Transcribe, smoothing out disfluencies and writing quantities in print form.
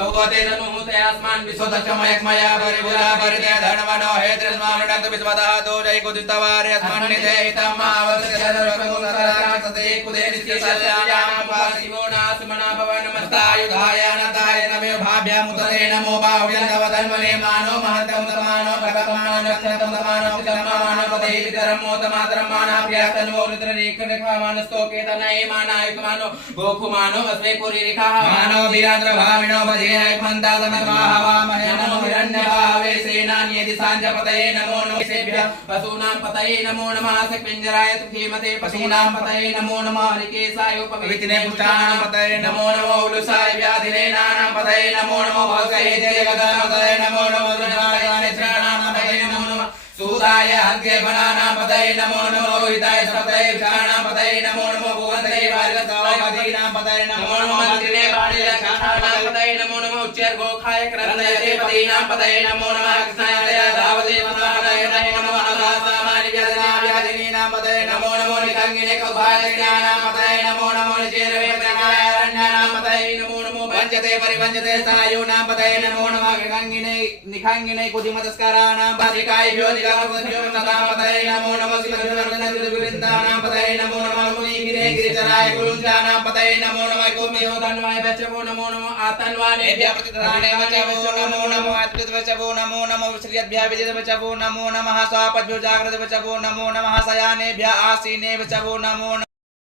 भगवते नमोते अस्मान् विश्वदक्षमयक्मया परिभुला परिदे धर्मनो हेत्रस्मानुडन्तु विश्वतः दोजै कुदितवारे अस्मन्निधे हितमावसते कुदे नित्यसत्यायामपासिवो नासुमना भवनमस्तायुधाय अनताय नमो भाभ्यामुतते नमो बाहुव्यन्तवधन्वने मानो महन्तमुतमानो भगवमानो नक्षत्रमुतमानो वितर्मानो पदे वितरमोतमातरं मानाभ्यास्तन्वो रुद्ररेखरेखामानस्तोकेतनये मानायुक्मानो गोखुमानो अस्मे पुरीरेखाः मानो वीरान्द्रभाविनो भजे मन्दादमवाहवामहे नमो हिरण्यभावे सेनान्येति साञ्जपतये नमो नमः पशूनां पतये नमो नमः सकपिञ्जराय तुखीमते पशूनां पतये नमो नमः हरिकेशाय उपवितिने पुष्टानां पतये नमो नमो उलुसाय व्याधिने नानां पतये नमो नमो भगये जगदां पतये नमो नमो दुर्गाय नेत्राणां पतये नमो नमः सूदाय हन्त्ये बनानां पतये नमो नमो हिताय पतये विषाणां पतये नमो नमो भुवनते वार्गताय मदीनां पतये नमो नमो मन्त्रिणे बाणिलक्षाणां पतये नमो नमो उच्चैर गोखाय क्रन्दयते पतीनां पतये नमो नमः कृष्णाय दावते पतये नमो नमः सामानि व्याधिनीनां पतये नमो नमो निकंगिने कौभाग्यानां पतये नमो नमो निचेरवे प्रकायारण्यानां पतये नमो नमो भञ्जते परिभञ्जते सायूनां पतये नमो नमः निखंगिने कुधिमतस्कराणां पात्रिकायभ्यो निगावभ्यो तथा पतये नमो नमः शिववर्धनवृन्दानां पतये नमो नमः मुनिगिरे गिरिचराय गुरुञ्जानां पतये नमो नमः गोमेयो धन्वाय वचवो नमो नमो आतन्वानेभ्यः प्रतिधाने वचवो नमो नमो अद्भुत वचवो नमो नमो श्रीयद्भ्यः विजित वचवो नमो नमः स्वापद्भ्यो जाग्रत वचवो नमो नमः शयानेभ्यः आसीने वचवो नमो